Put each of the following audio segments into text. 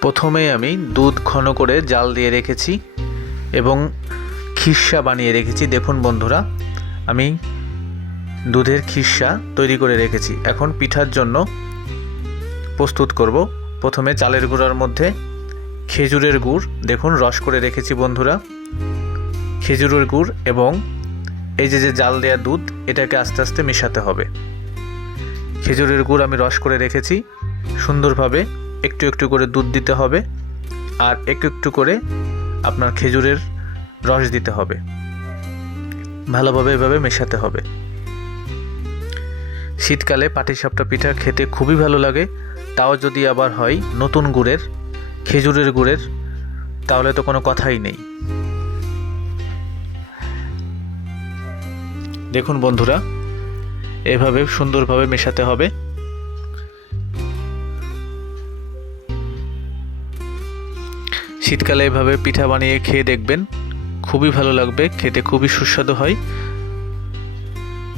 প্রথমে আমি দুধ ঘন করে জাল দিয়ে রেখেছি এবং খিরসা বানিয়ে রেখেছি। দেখুন বন্ধুরা, আমি দুধের খিরসা তৈরি করে রেখেছি। এখন পিঠার জন্য প্রস্তুত করব। প্রথমে চালের গুঁড়ার মধ্যে খেজুরের গুড়, দেখুন রস করে রেখেছি বন্ধুরা। খেজুরের গুড় এবং এই যে যে জাল দেওয়া দুধ, এটাকে আস্তে আস্তে মেশাতে হবে। খেজুরের গুড় আমি রস করে রেখেছি। সুন্দরভাবে একটু একটু করে দুধ দিতে হবে আর একটু একটু করে আপনার খেজুরের রস দিতে হবে। ভালোভাবে এভাবে মেশাতে হবে। শীতকালে পাটিসাপটা পিঠা খেতে খুবই ভালো লাগে। তাও যদি আবার হয় নতুন গুড়ের, খেজুরের গুড়ের, তাহলে তো কোনো কথাই নেই। দেখুন বন্ধুরা, এভাবে সুন্দরভাবে মেশাতে হবে। শীতকালে এভাবে পিঠা বানিয়ে খেয়ে দেখবেন। খুবই ভালো লাগবে, খেতে খুবই সুস্বাদু হয়।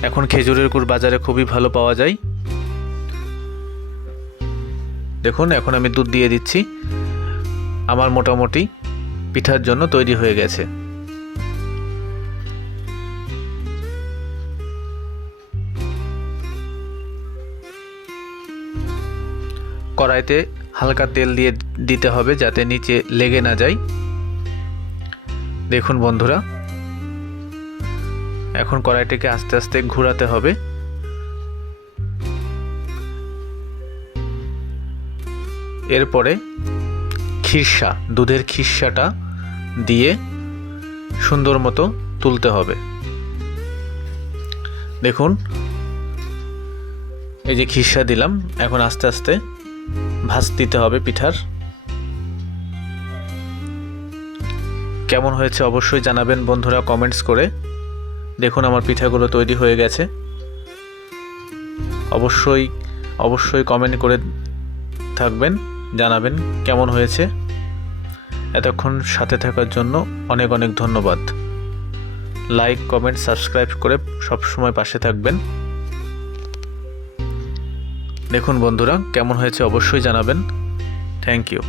এখন খেজুরের গুড় বাজারে খুবই ভালো পাওয়া যায়। দেখুন, এখন আমি দুধ দিয়ে দিচ্ছি। আমার মোটামুটি পিঠার জন্য তৈরি হয়ে গেছে। কড়াইতে হালকা তেল দিয়ে দিতে হবে যাতে নিচে লেগে না যায়। দেখুন বন্ধুরা, এখন কড়াইটিকে আস্তে আস্তে ঘোরাতে হবে। এরপরে খিরসা, দুধের খিরসাটা দিয়ে সুন্দর মতো তুলতে হবে। দেখুন, এই যে খিরসা দিলাম, এখন আস্তে আস্তে ভাজ দিতে হবে পিঠার। কেমন হয়েছে অবশ্যই জানাবেন বন্ধুরা কমেন্টস করে। দেখুন আমার পিঠাগুলো তৈরি হয়ে গেছে। অবশ্যই অবশ্যই কমেন্ট করে থাকবেন, জানাবেন কেমন হয়েছে। এতক্ষণ সাথে থাকার জন্য অনেক অনেক ধন্যবাদ। লাইক, কমেন্ট, সাবস্ক্রাইব করে সবসময় পাশে থাকবেন। দেখুন বন্ধুরা কেমন হয়েছে অবশ্যই জানাবেন। Thank you